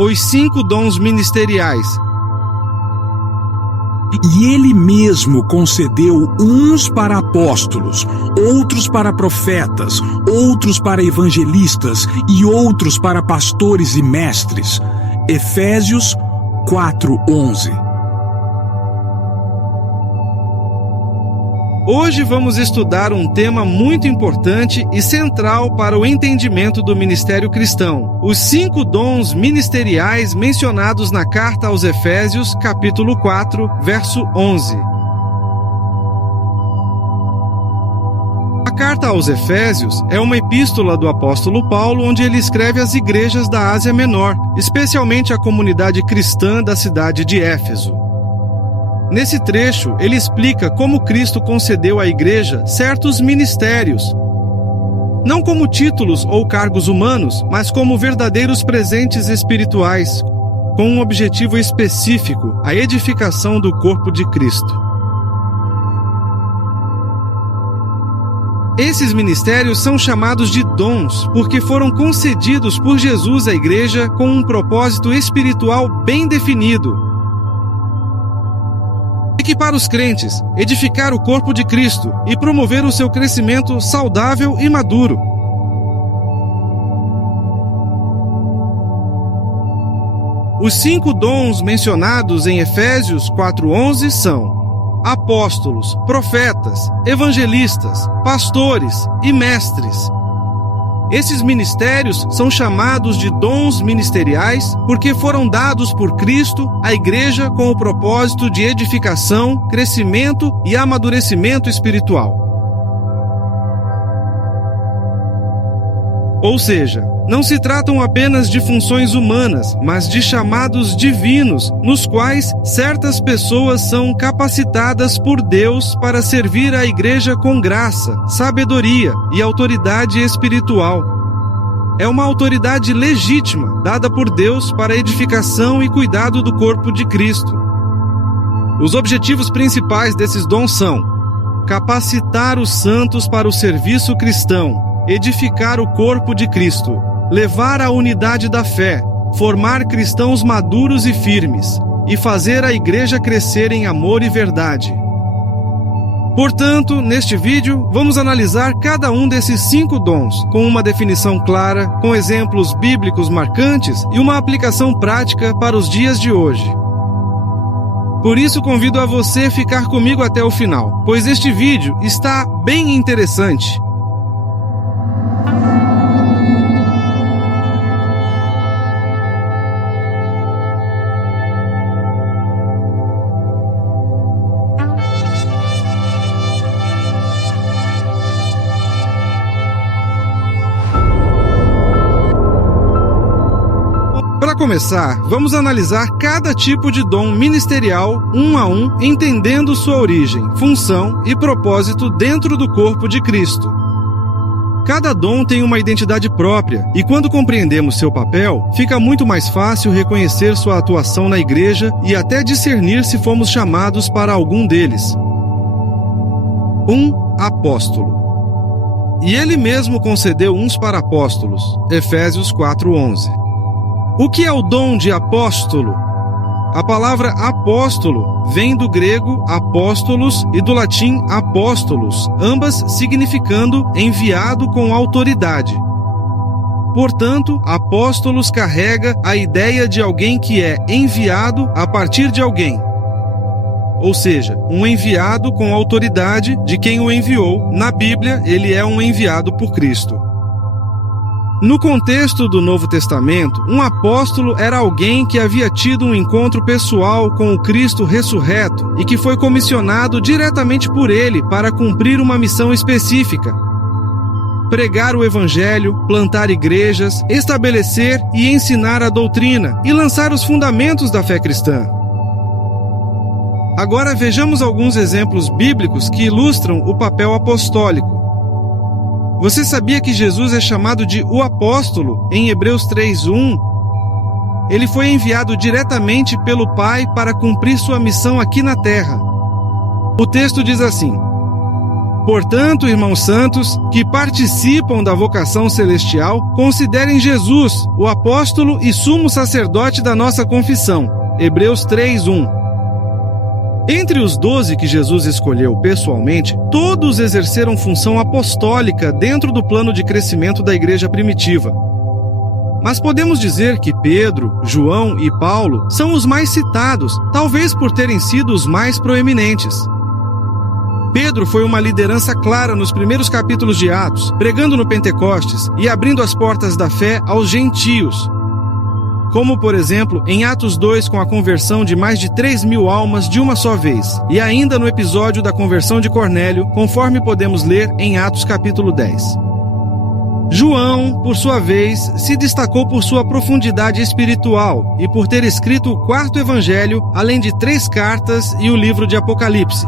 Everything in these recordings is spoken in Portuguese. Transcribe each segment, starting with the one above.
Os 5 dons ministeriais. E ele mesmo concedeu uns para apóstolos, outros para profetas, outros para evangelistas e outros para pastores e mestres. Efésios 4:11. Hoje vamos estudar um tema muito importante e central para o entendimento do ministério cristão: os 5 dons ministeriais mencionados na carta aos Efésios, capítulo 4, verso 11. A carta aos Efésios é uma epístola do apóstolo Paulo, onde ele escreve às igrejas da Ásia Menor, especialmente a comunidade cristã da cidade de Éfeso. Nesse trecho, ele explica como Cristo concedeu à igreja certos ministérios, não como títulos ou cargos humanos, mas como verdadeiros presentes espirituais, com um objetivo específico: a edificação do corpo de Cristo. Esses ministérios são chamados de dons porque foram concedidos por Jesus à igreja com um propósito espiritual bem definido. Equipar os crentes, edificar o corpo de Cristo e promover o seu crescimento saudável e maduro. Os 5 dons mencionados em Efésios 4:11 são apóstolos, profetas, evangelistas, pastores e mestres. Esses ministérios são chamados de dons ministeriais porque foram dados por Cristo à igreja com o propósito de edificação, crescimento e amadurecimento espiritual. Ou seja, não se tratam apenas de funções humanas, mas de chamados divinos, nos quais certas pessoas são capacitadas por Deus para servir a igreja com graça, sabedoria e autoridade espiritual. É uma autoridade legítima, dada por Deus para a edificação e cuidado do corpo de Cristo. Os objetivos principais desses dons são: capacitar os santos para o serviço cristão, edificar o corpo de Cristo, levar a unidade da fé, formar cristãos maduros e firmes, e fazer a igreja crescer em amor e verdade. Portanto, neste vídeo, vamos analisar cada um desses 5 dons, com uma definição clara, com exemplos bíblicos marcantes e uma aplicação prática para os dias de hoje. Por isso, convido a você ficar comigo até o final, pois este vídeo está bem interessante. Para começar, vamos analisar cada tipo de dom ministerial um a um, entendendo sua origem, função e propósito dentro do corpo de Cristo. Cada dom tem uma identidade própria e, quando compreendemos seu papel, fica muito mais fácil reconhecer sua atuação na igreja e até discernir se fomos chamados para algum deles. 1. Apóstolo. E ele mesmo concedeu uns para apóstolos. Efésios 4:11. O que é o dom de apóstolo? A palavra apóstolo vem do grego apóstolos e do latim apóstolos, ambas significando enviado com autoridade. Portanto, apóstolos carrega a ideia de alguém que é enviado a partir de alguém. Ou seja, um enviado com autoridade de quem o enviou. Na Bíblia, ele é um enviado por Cristo. No contexto do Novo Testamento, um apóstolo era alguém que havia tido um encontro pessoal com o Cristo ressurreto e que foi comissionado diretamente por ele para cumprir uma missão específica: pregar o evangelho, plantar igrejas, estabelecer e ensinar a doutrina e lançar os fundamentos da fé cristã. Agora vejamos alguns exemplos bíblicos que ilustram o papel apostólico. Você sabia que Jesus é chamado de o apóstolo em Hebreus 3:1? Ele foi enviado diretamente pelo Pai para cumprir sua missão aqui na terra. O texto diz assim: Portanto, irmãos santos, que participam da vocação celestial, considerem Jesus, o apóstolo e sumo sacerdote da nossa confissão. Hebreus 3:1. Entre os 12 que Jesus escolheu pessoalmente, todos exerceram função apostólica dentro do plano de crescimento da igreja primitiva. Mas podemos dizer que Pedro, João e Paulo são os mais citados, talvez por terem sido os mais proeminentes. Pedro foi uma liderança clara nos primeiros capítulos de Atos, pregando no Pentecostes e abrindo as portas da fé aos gentios. Como, por exemplo, em Atos 2 com a conversão de mais de 3.000 almas de uma só vez, e ainda no episódio da conversão de Cornélio, conforme podemos ler em Atos capítulo 10. João, por sua vez, se destacou por sua profundidade espiritual e por ter escrito o 4º evangelho, além de 3 cartas e o livro de Apocalipse.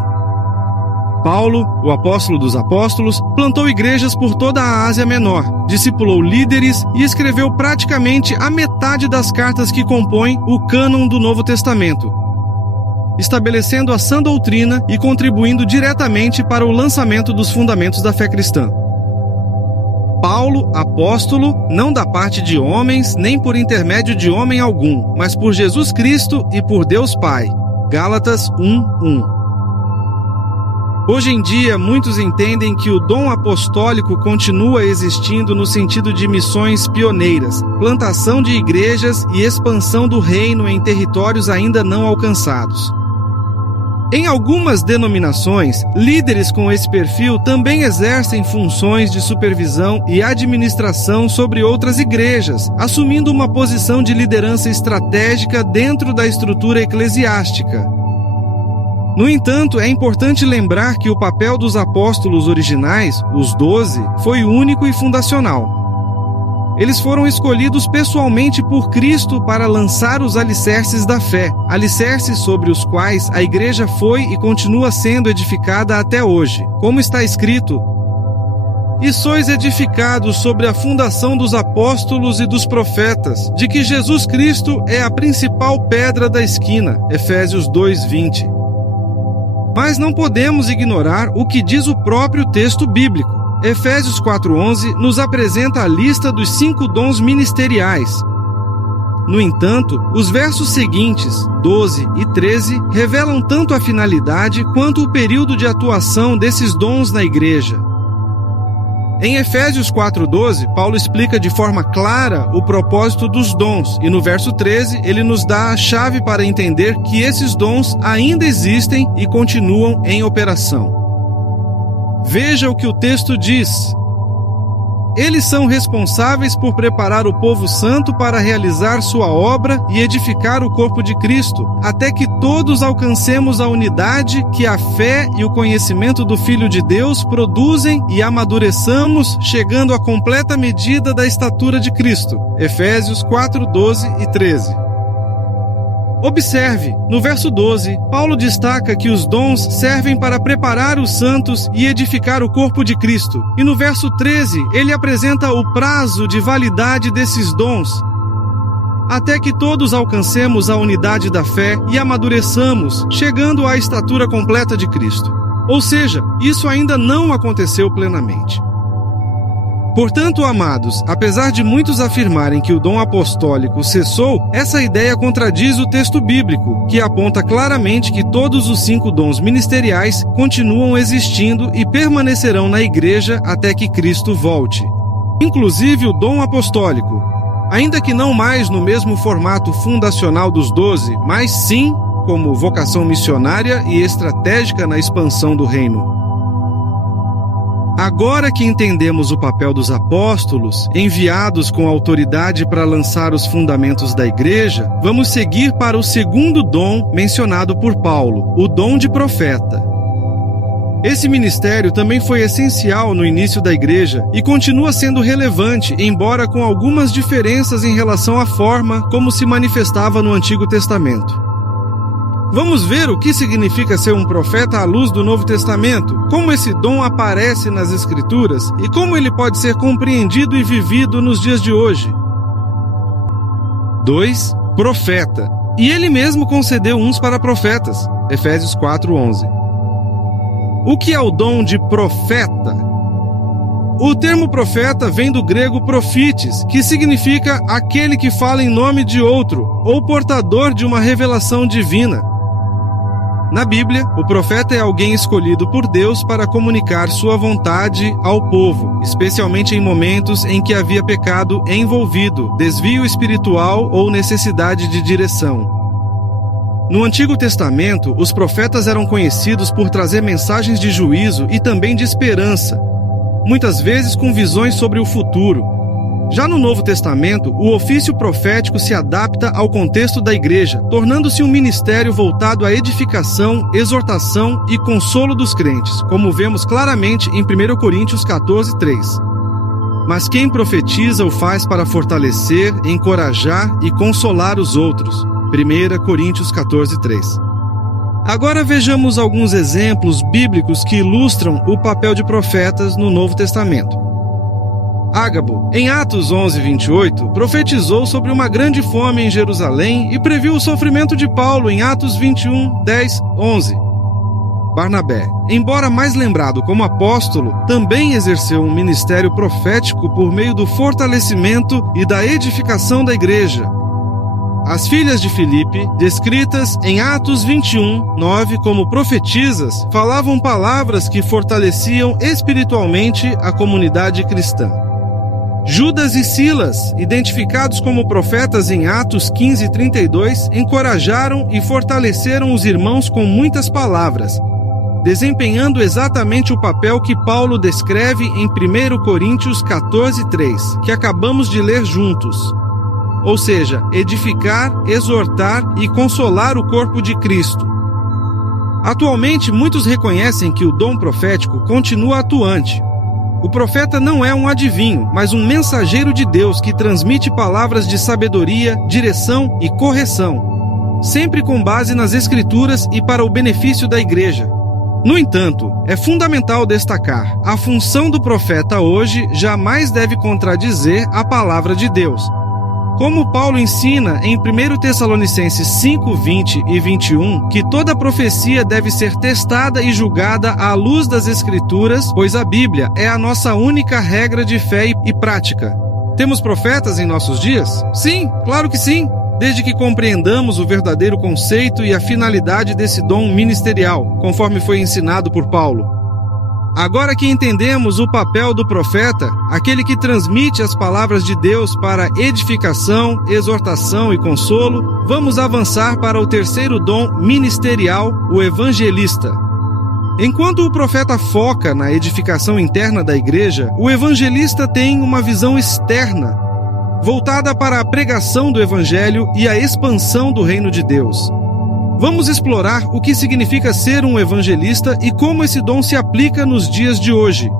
Paulo, o apóstolo dos apóstolos, plantou igrejas por toda a Ásia Menor, discipulou líderes e escreveu praticamente a metade das cartas que compõem o cânon do Novo Testamento, estabelecendo a sã doutrina e contribuindo diretamente para o lançamento dos fundamentos da fé cristã. Paulo, apóstolo, não da parte de homens, nem por intermédio de homem algum, mas por Jesus Cristo e por Deus Pai. Gálatas 1:1. Hoje em dia, muitos entendem que o dom apostólico continua existindo no sentido de missões pioneiras, plantação de igrejas e expansão do reino em territórios ainda não alcançados. Em algumas denominações, líderes com esse perfil também exercem funções de supervisão e administração sobre outras igrejas, assumindo uma posição de liderança estratégica dentro da estrutura eclesiástica. No entanto, é importante lembrar que o papel dos apóstolos originais, os 12, foi único e fundacional. Eles foram escolhidos pessoalmente por Cristo para lançar os alicerces da fé, alicerces sobre os quais a igreja foi e continua sendo edificada até hoje. Como está escrito: "E sois edificados sobre a fundação dos apóstolos e dos profetas, de que Jesus Cristo é a principal pedra da esquina." Efésios 2:20. Mas não podemos ignorar o que diz o próprio texto bíblico. Efésios 4:11 nos apresenta a lista dos 5 dons ministeriais. No entanto, os versos seguintes, 12 e 13, revelam tanto a finalidade quanto o período de atuação desses dons na igreja. Em Efésios 4:12, Paulo explica de forma clara o propósito dos dons, e no verso 13 ele nos dá a chave para entender que esses dons ainda existem e continuam em operação. Veja o que o texto diz: "Eles são responsáveis por preparar o povo santo para realizar sua obra e edificar o corpo de Cristo, até que todos alcancemos a unidade que a fé e o conhecimento do Filho de Deus produzem e amadureçamos, chegando à completa medida da estatura de Cristo." Efésios 4:12 e 13. Observe, no verso 12, Paulo destaca que os dons servem para preparar os santos e edificar o corpo de Cristo. E no verso 13, ele apresenta o prazo de validade desses dons, até que todos alcancemos a unidade da fé e amadureçamos, chegando à estatura completa de Cristo. Ou seja, isso ainda não aconteceu plenamente. Portanto, amados, apesar de muitos afirmarem que o dom apostólico cessou, essa ideia contradiz o texto bíblico, que aponta claramente que todos os 5 dons ministeriais continuam existindo e permanecerão na igreja até que Cristo volte. Inclusive o dom apostólico, ainda que não mais no mesmo formato fundacional dos 12, mas sim como vocação missionária e estratégica na expansão do reino. Agora que entendemos o papel dos apóstolos, enviados com autoridade para lançar os fundamentos da igreja, vamos seguir para o segundo dom mencionado por Paulo, o dom de profeta. Esse ministério também foi essencial no início da igreja e continua sendo relevante, embora com algumas diferenças em relação à forma como se manifestava no Antigo Testamento. Vamos ver o que significa ser um profeta à luz do Novo Testamento, como esse dom aparece nas Escrituras e como ele pode ser compreendido e vivido nos dias de hoje. 2. Profeta. E ele mesmo concedeu uns para profetas. Efésios 4:11. O que é o dom de profeta? O termo profeta vem do grego prophetes, que significa aquele que fala em nome de outro, ou portador de uma revelação divina. Na Bíblia, o profeta é alguém escolhido por Deus para comunicar sua vontade ao povo, especialmente em momentos em que havia pecado envolvido, desvio espiritual ou necessidade de direção. No Antigo Testamento, os profetas eram conhecidos por trazer mensagens de juízo e também de esperança, muitas vezes com visões sobre o futuro. Já no Novo Testamento, o ofício profético se adapta ao contexto da igreja, tornando-se um ministério voltado à edificação, exortação e consolo dos crentes, como vemos claramente em 1 Coríntios 14:3. Mas quem profetiza o faz para fortalecer, encorajar e consolar os outros. 1 Coríntios 14:3. Agora vejamos alguns exemplos bíblicos que ilustram o papel de profetas no Novo Testamento. Ágabo, em Atos 11:28, profetizou sobre uma grande fome em Jerusalém e previu o sofrimento de Paulo em Atos 21:10-11. Barnabé, embora mais lembrado como apóstolo, também exerceu um ministério profético por meio do fortalecimento e da edificação da igreja. As filhas de Filipe, descritas em Atos 21:9 como profetisas, falavam palavras que fortaleciam espiritualmente a comunidade cristã. Judas e Silas, identificados como profetas em Atos 15:32, encorajaram e fortaleceram os irmãos com muitas palavras, desempenhando exatamente o papel que Paulo descreve em 1 Coríntios 14:3, que acabamos de ler juntos. Ou seja, edificar, exortar e consolar o corpo de Cristo. Atualmente, muitos reconhecem que o dom profético continua atuante. O profeta não é um adivinho, mas um mensageiro de Deus que transmite palavras de sabedoria, direção e correção, sempre com base nas Escrituras e para o benefício da igreja. No entanto, é fundamental destacar: a função do profeta hoje jamais deve contradizer a palavra de Deus. Como Paulo ensina em 1 Tessalonicenses 5:20 e 21, que toda profecia deve ser testada e julgada à luz das Escrituras, pois a Bíblia é a nossa única regra de fé e prática. Temos profetas em nossos dias? Sim, claro que sim, desde que compreendamos o verdadeiro conceito e a finalidade desse dom ministerial, conforme foi ensinado por Paulo. Agora que entendemos o papel do profeta, aquele que transmite as palavras de Deus para edificação, exortação e consolo, vamos avançar para o terceiro dom ministerial, o evangelista. Enquanto o profeta foca na edificação interna da igreja, o evangelista tem uma visão externa, voltada para a pregação do evangelho e a expansão do reino de Deus. Vamos explorar o que significa ser um evangelista e como esse dom se aplica nos dias de hoje.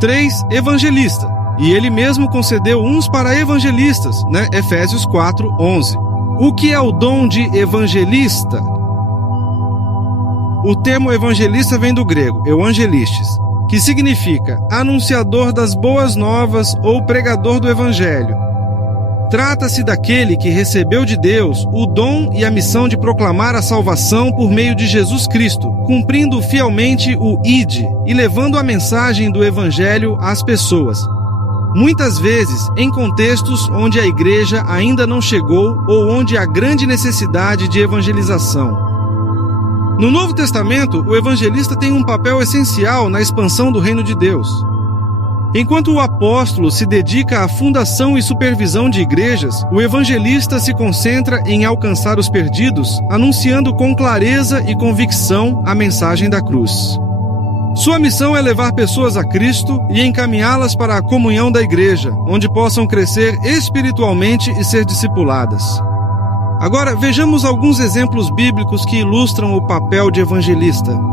3. Evangelista. E ele mesmo concedeu uns para evangelistas, Efésios 4:11. O que é o dom de evangelista? O termo evangelista vem do grego, euangelistes, que significa anunciador das boas novas ou pregador do evangelho. Trata-se daquele que recebeu de Deus o dom e a missão de proclamar a salvação por meio de Jesus Cristo, cumprindo fielmente o ide e levando a mensagem do Evangelho às pessoas. Muitas vezes em contextos onde a igreja ainda não chegou ou onde há grande necessidade de evangelização. No Novo Testamento, o evangelista tem um papel essencial na expansão do reino de Deus. Enquanto o apóstolo se dedica à fundação e supervisão de igrejas, o evangelista se concentra em alcançar os perdidos, anunciando com clareza e convicção a mensagem da cruz. Sua missão é levar pessoas a Cristo e encaminhá-las para a comunhão da igreja, onde possam crescer espiritualmente e ser discipuladas. Agora, vejamos alguns exemplos bíblicos que ilustram o papel de evangelista.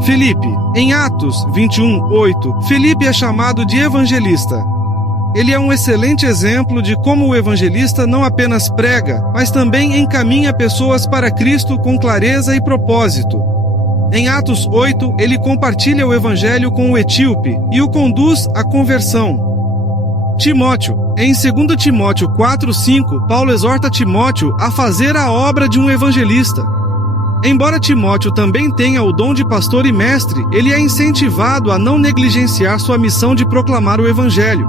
Filipe, em Atos 21:8, Filipe é chamado de evangelista. Ele é um excelente exemplo de como o evangelista não apenas prega, mas também encaminha pessoas para Cristo com clareza e propósito. Em Atos 8, ele compartilha o evangelho com o etíope e o conduz à conversão. Timóteo, em 2 Timóteo 4:5, Paulo exorta Timóteo a fazer a obra de um evangelista. Embora Timóteo também tenha o dom de pastor e mestre, ele é incentivado a não negligenciar sua missão de proclamar o Evangelho.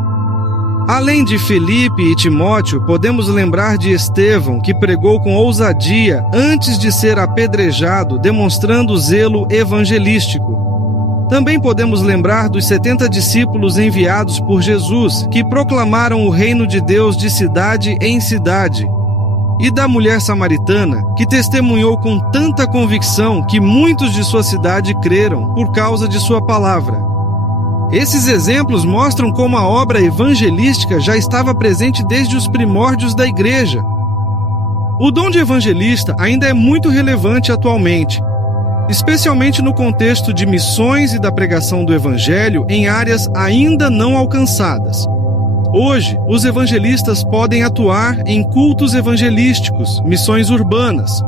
Além de Felipe e Timóteo, podemos lembrar de Estevão, que pregou com ousadia antes de ser apedrejado, demonstrando zelo evangelístico. Também podemos lembrar dos 70 discípulos enviados por Jesus, que proclamaram o reino de Deus de cidade em cidade. E da mulher samaritana, que testemunhou com tanta convicção que muitos de sua cidade creram por causa de sua palavra. Esses exemplos mostram como a obra evangelística já estava presente desde os primórdios da igreja. O dom de evangelista ainda é muito relevante atualmente, especialmente no contexto de missões e da pregação do evangelho em áreas ainda não alcançadas. Hoje, os evangelistas podem atuar em cultos evangelísticos, missões urbanas,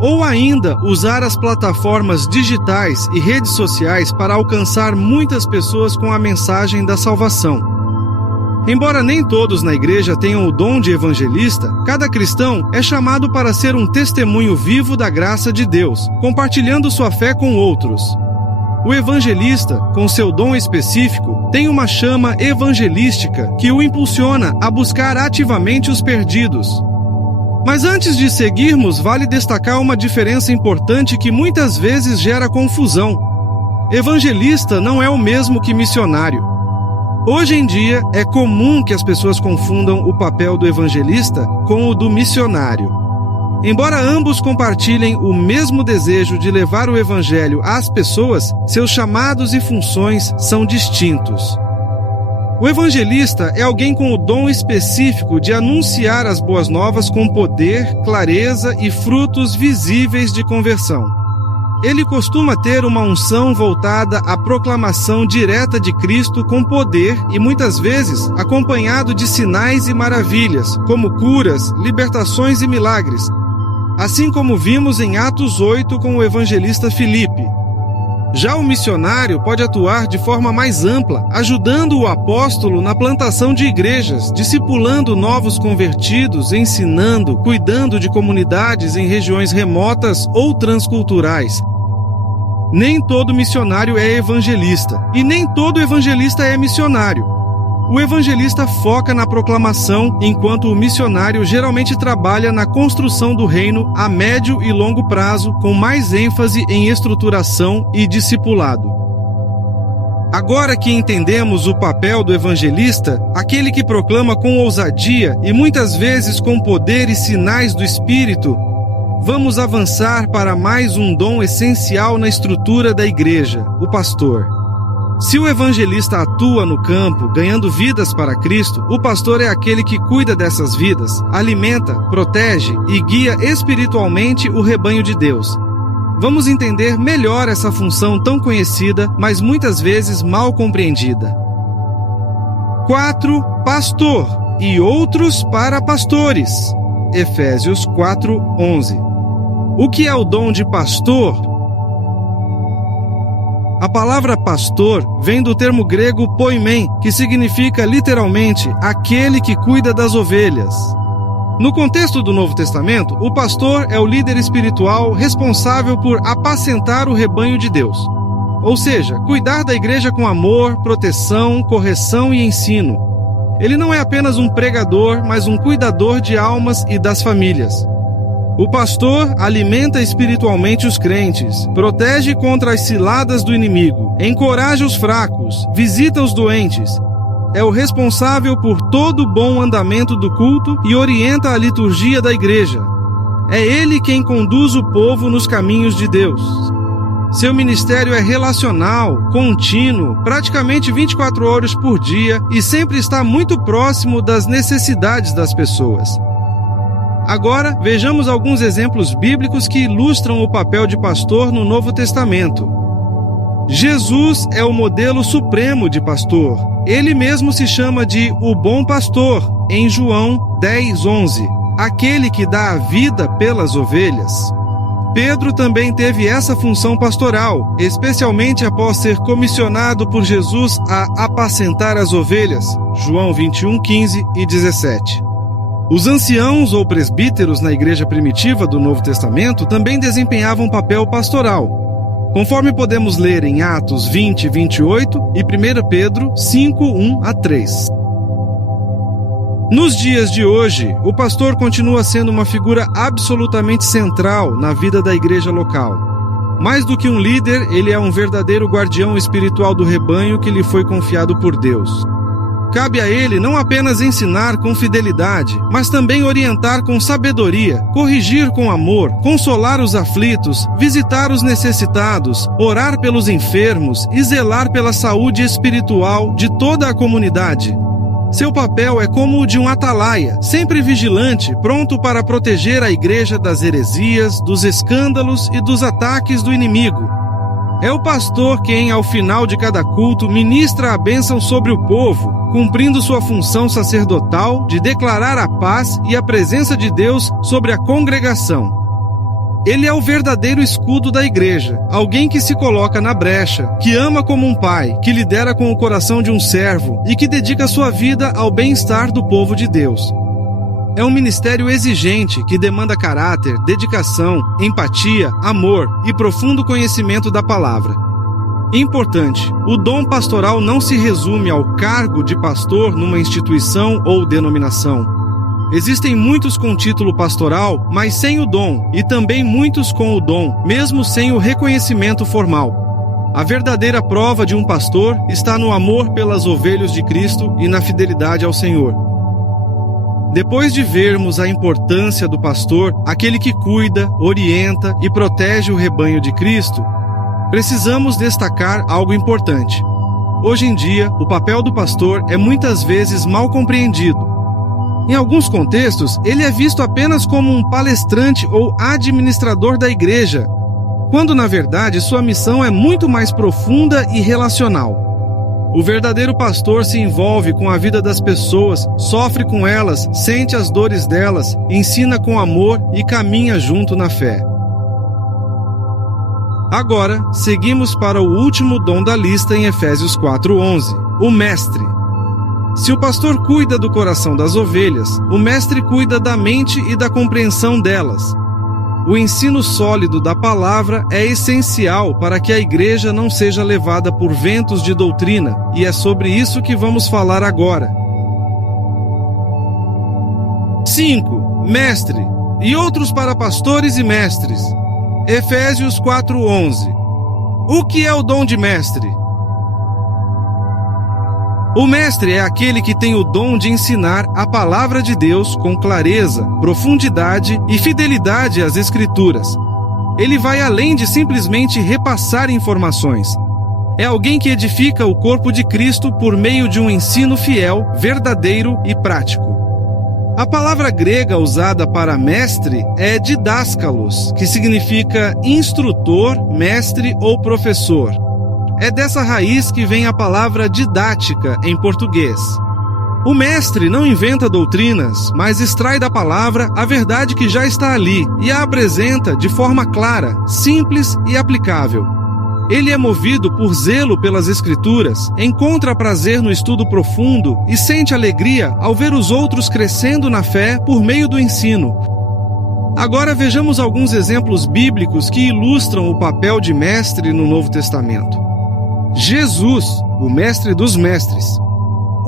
ou ainda usar as plataformas digitais e redes sociais para alcançar muitas pessoas com a mensagem da salvação. Embora nem todos na igreja tenham o dom de evangelista, cada cristão é chamado para ser um testemunho vivo da graça de Deus, compartilhando sua fé com outros. O evangelista, com seu dom específico, tem uma chama evangelística que o impulsiona a buscar ativamente os perdidos. Mas antes de seguirmos, vale destacar uma diferença importante que muitas vezes gera confusão. Evangelista não é o mesmo que missionário. Hoje em dia, é comum que as pessoas confundam o papel do evangelista com o do missionário. Embora ambos compartilhem o mesmo desejo de levar o evangelho às pessoas, seus chamados e funções são distintos. O evangelista é alguém com o dom específico de anunciar as boas novas com poder, clareza e frutos visíveis de conversão. Ele costuma ter uma unção voltada à proclamação direta de Cristo com poder e muitas vezes acompanhado de sinais e maravilhas, como curas, libertações e milagres, assim como vimos em Atos 8 com o evangelista Filipe. Já o missionário pode atuar de forma mais ampla, ajudando o apóstolo na plantação de igrejas, discipulando novos convertidos, ensinando, cuidando de comunidades em regiões remotas ou transculturais. Nem todo missionário é evangelista, e nem todo evangelista é missionário. O evangelista foca na proclamação, enquanto o missionário geralmente trabalha na construção do reino a médio e longo prazo, com mais ênfase em estruturação e discipulado. Agora que entendemos o papel do evangelista, aquele que proclama com ousadia e muitas vezes com poder e sinais do Espírito, vamos avançar para mais um dom essencial na estrutura da igreja, o pastor. Se o evangelista atua no campo, ganhando vidas para Cristo, o pastor é aquele que cuida dessas vidas, alimenta, protege e guia espiritualmente o rebanho de Deus. Vamos entender melhor essa função tão conhecida, mas muitas vezes mal compreendida. 4. Pastor e outros para pastores. Efésios 4:11. O que é o dom de pastor? A palavra pastor vem do termo grego poimen, que significa literalmente aquele que cuida das ovelhas. No contexto do Novo Testamento, o pastor é o líder espiritual responsável por apacentar o rebanho de Deus. Ou seja, cuidar da igreja com amor, proteção, correção e ensino. Ele não é apenas um pregador, mas um cuidador de almas e das famílias. O pastor alimenta espiritualmente os crentes, protege contra as ciladas do inimigo, encoraja os fracos, visita os doentes. É o responsável por todo o bom andamento do culto e orienta a liturgia da igreja. É ele quem conduz o povo nos caminhos de Deus. Seu ministério é relacional, contínuo, praticamente 24 horas por dia e sempre está muito próximo das necessidades das pessoas. Agora, vejamos alguns exemplos bíblicos que ilustram o papel de pastor no Novo Testamento. Jesus é o modelo supremo de pastor. Ele mesmo se chama de o bom pastor, em João 10:11, aquele que dá a vida pelas ovelhas. Pedro também teve essa função pastoral, especialmente após ser comissionado por Jesus a apacentar as ovelhas, João 21:15 e 17. Os anciãos ou presbíteros na igreja primitiva do Novo Testamento também desempenhavam papel pastoral, conforme podemos ler em Atos 20, 28 e 1 Pedro 5, 1 a 3. Nos dias de hoje, o pastor continua sendo uma figura absolutamente central na vida da igreja local. Mais do que um líder, ele é um verdadeiro guardião espiritual do rebanho que lhe foi confiado por Deus. Cabe a ele não apenas ensinar com fidelidade, mas também orientar com sabedoria, corrigir com amor, consolar os aflitos, visitar os necessitados, orar pelos enfermos e zelar pela saúde espiritual de toda a comunidade. Seu papel é como o de um atalaia, sempre vigilante, pronto para proteger a igreja das heresias, dos escândalos e dos ataques do inimigo. É o pastor quem, ao final de cada culto, ministra a bênção sobre o povo, cumprindo sua função sacerdotal de declarar a paz e a presença de Deus sobre a congregação. Ele é o verdadeiro escudo da igreja, alguém que se coloca na brecha, que ama como um pai, que lidera com o coração de um servo e que dedica sua vida ao bem-estar do povo de Deus. É um ministério exigente que demanda caráter, dedicação, empatia, amor e profundo conhecimento da palavra. Importante, o dom pastoral não se resume ao cargo de pastor numa instituição ou denominação. Existem muitos com título pastoral, mas sem o dom, e também muitos com o dom, mesmo sem o reconhecimento formal. A verdadeira prova de um pastor está no amor pelas ovelhas de Cristo e na fidelidade ao Senhor. Depois de vermos a importância do pastor, aquele que cuida, orienta e protege o rebanho de Cristo, precisamos destacar algo importante. Hoje em dia, o papel do pastor é muitas vezes mal compreendido. Em alguns contextos, ele é visto apenas como um palestrante ou administrador da igreja, quando na verdade sua missão é muito mais profunda e relacional. O verdadeiro pastor se envolve com a vida das pessoas, sofre com elas, sente as dores delas, ensina com amor e caminha junto na fé. Agora, seguimos para o último dom da lista em Efésios 4:11, o mestre. Se o pastor cuida do coração das ovelhas, o mestre cuida da mente e da compreensão delas. O ensino sólido da palavra é essencial para que a igreja não seja levada por ventos de doutrina, e é sobre isso que vamos falar agora. 5. Mestre, e outros para pastores e mestres. Efésios 4:11. O que é o dom de mestre? O mestre é aquele que tem o dom de ensinar a palavra de Deus com clareza, profundidade e fidelidade às Escrituras. Ele vai além de simplesmente repassar informações. É alguém que edifica o corpo de Cristo por meio de um ensino fiel, verdadeiro e prático. A palavra grega usada para mestre é didáskalos, que significa instrutor, mestre ou professor. É dessa raiz que vem a palavra didática em português. O mestre não inventa doutrinas, mas extrai da palavra a verdade que já está ali e a apresenta de forma clara, simples e aplicável. Ele é movido por zelo pelas Escrituras, encontra prazer no estudo profundo e sente alegria ao ver os outros crescendo na fé por meio do ensino. Agora vejamos alguns exemplos bíblicos que ilustram o papel de mestre no Novo Testamento. Jesus, o mestre dos mestres.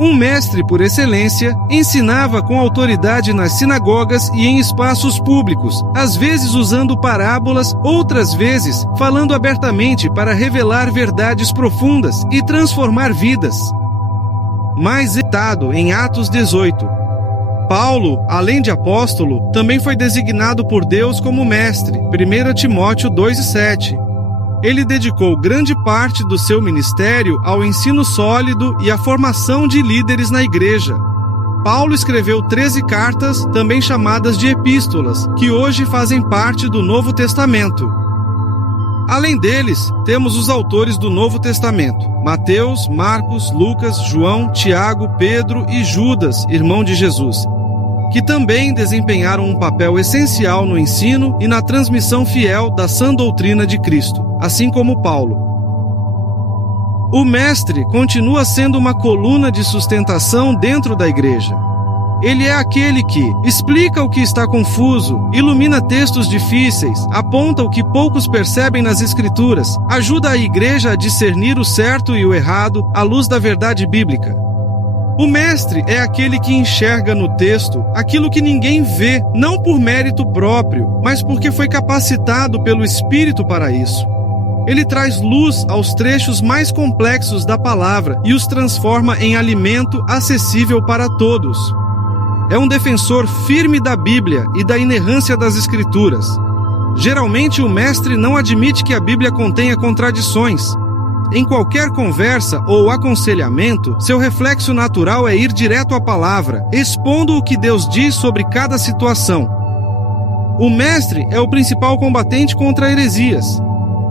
Um mestre por excelência, ensinava com autoridade nas sinagogas e em espaços públicos, às vezes usando parábolas, outras vezes falando abertamente para revelar verdades profundas e transformar vidas. Mais citado em Atos 18. Paulo, além de apóstolo, também foi designado por Deus como mestre, 1 Timóteo 2:7. Ele dedicou grande parte do seu ministério ao ensino sólido e à formação de líderes na igreja. Paulo escreveu 13 cartas, também chamadas de epístolas, que hoje fazem parte do Novo Testamento. Além deles, temos os autores do Novo Testamento: Mateus, Marcos, Lucas, João, Tiago, Pedro e Judas, irmão de Jesus, que também desempenharam um papel essencial no ensino e na transmissão fiel da sã doutrina de Cristo, assim como Paulo. O mestre continua sendo uma coluna de sustentação dentro da igreja. Ele é aquele que explica o que está confuso, ilumina textos difíceis, aponta o que poucos percebem nas Escrituras, ajuda a igreja a discernir o certo e o errado à luz da verdade bíblica. O mestre é aquele que enxerga no texto aquilo que ninguém vê, não por mérito próprio, mas porque foi capacitado pelo Espírito para isso. Ele traz luz aos trechos mais complexos da palavra e os transforma em alimento acessível para todos. É um defensor firme da Bíblia e da inerrância das Escrituras. Geralmente, o mestre não admite que a Bíblia contenha contradições. Em qualquer conversa ou aconselhamento, seu reflexo natural é ir direto à palavra, expondo o que Deus diz sobre cada situação. O mestre é o principal combatente contra heresias.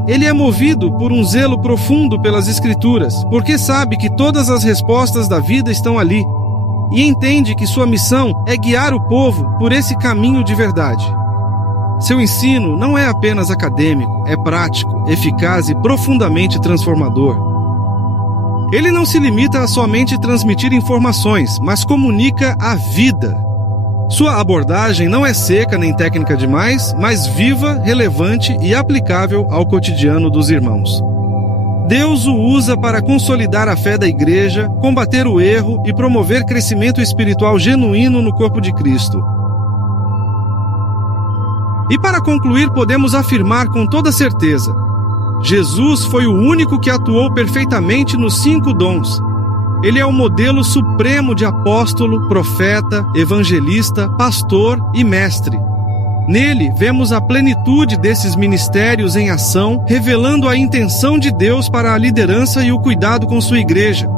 Ele é movido por um zelo profundo pelas Escrituras, porque sabe que todas as respostas da vida estão ali, e entende que sua missão é guiar o povo por esse caminho de verdade. Seu ensino não é apenas acadêmico, é prático, eficaz e profundamente transformador. Ele não se limita a somente transmitir informações, mas comunica a vida. Sua abordagem não é seca nem técnica demais, mas viva, relevante e aplicável ao cotidiano dos irmãos. Deus o usa para consolidar a fé da igreja, combater o erro e promover crescimento espiritual genuíno no corpo de Cristo. E para concluir, podemos afirmar com toda certeza: Jesus foi o único que atuou perfeitamente nos 5 dons. Ele é o modelo supremo de apóstolo, profeta, evangelista, pastor e mestre. Nele, vemos a plenitude desses ministérios em ação, revelando a intenção de Deus para a liderança e o cuidado com sua igreja.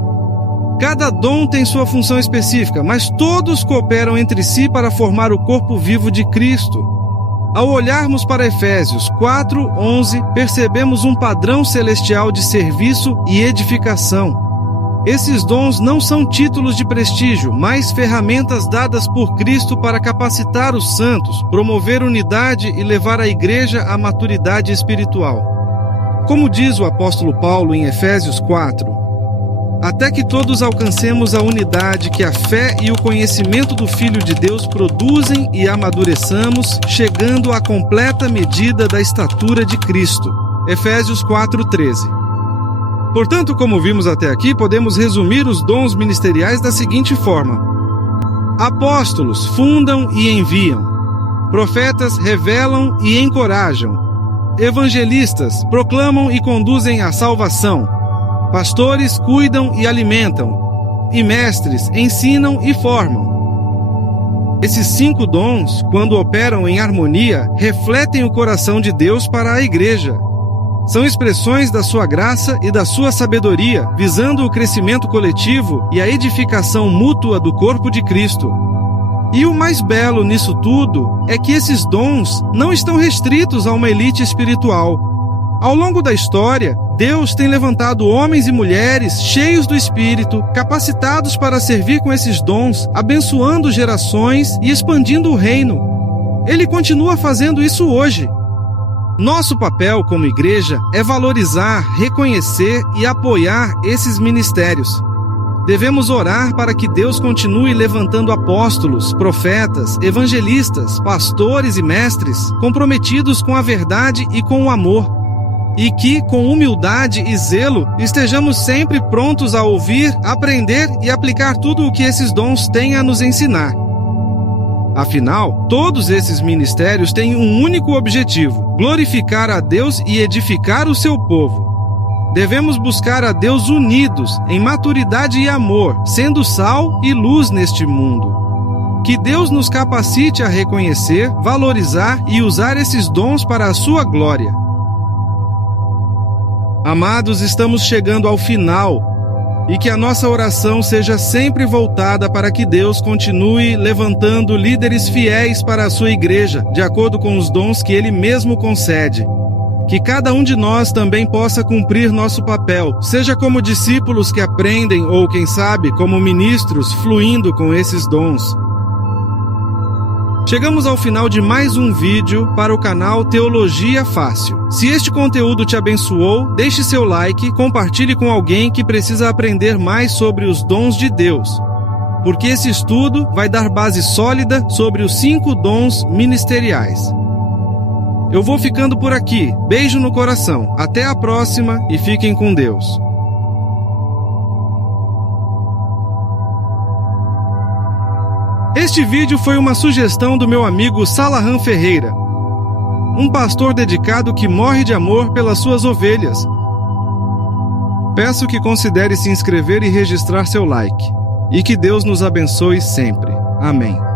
Cada dom tem sua função específica, mas todos cooperam entre si para formar o corpo vivo de Cristo. Ao olharmos para Efésios 4:11, percebemos um padrão celestial de serviço e edificação. Esses dons não são títulos de prestígio, mas ferramentas dadas por Cristo para capacitar os santos, promover unidade e levar a igreja à maturidade espiritual. Como diz o apóstolo Paulo em Efésios 4, até que todos alcancemos a unidade que a fé e o conhecimento do Filho de Deus produzem e amadureçamos, chegando à completa medida da estatura de Cristo. Efésios 4:13. Portanto, como vimos até aqui, podemos resumir os dons ministeriais da seguinte forma: apóstolos fundam e enviam, profetas revelam e encorajam, evangelistas proclamam e conduzem à salvação, pastores cuidam e alimentam, e mestres ensinam e formam. Esses 5 dons, quando operam em harmonia, refletem o coração de Deus para a igreja. São expressões da sua graça e da sua sabedoria, visando o crescimento coletivo e a edificação mútua do corpo de Cristo. E o mais belo nisso tudo é que esses dons não estão restritos a uma elite espiritual. Ao longo da história, Deus tem levantado homens e mulheres cheios do Espírito, capacitados para servir com esses dons, abençoando gerações e expandindo o reino. Ele continua fazendo isso hoje. Nosso papel como igreja é valorizar, reconhecer e apoiar esses ministérios. Devemos orar para que Deus continue levantando apóstolos, profetas, evangelistas, pastores e mestres comprometidos com a verdade e com o amor. E que, com humildade e zelo, estejamos sempre prontos a ouvir, aprender e aplicar tudo o que esses dons têm a nos ensinar. Afinal, todos esses ministérios têm um único objetivo: glorificar a Deus e edificar o seu povo. Devemos buscar a Deus unidos, em maturidade e amor, sendo sal e luz neste mundo. Que Deus nos capacite a reconhecer, valorizar e usar esses dons para a sua glória. Amados, estamos chegando ao final, e que a nossa oração seja sempre voltada para que Deus continue levantando líderes fiéis para a sua igreja, de acordo com os dons que Ele mesmo concede. Que cada um de nós também possa cumprir nosso papel, seja como discípulos que aprendem ou, quem sabe, como ministros fluindo com esses dons. Chegamos ao final de mais um vídeo para o canal Teologia Fácil. Se este conteúdo te abençoou, deixe seu like, compartilhe com alguém que precisa aprender mais sobre os dons de Deus. porque esse estudo vai dar base sólida sobre os 5 dons ministeriais. Eu vou ficando por aqui. Beijo no coração. Até a próxima e fiquem com Deus. Este vídeo foi uma sugestão do meu amigo Salahan Ferreira, um pastor dedicado que morre de amor pelas suas ovelhas. Peço que considere se inscrever e registrar seu like. E que Deus nos abençoe sempre. Amém.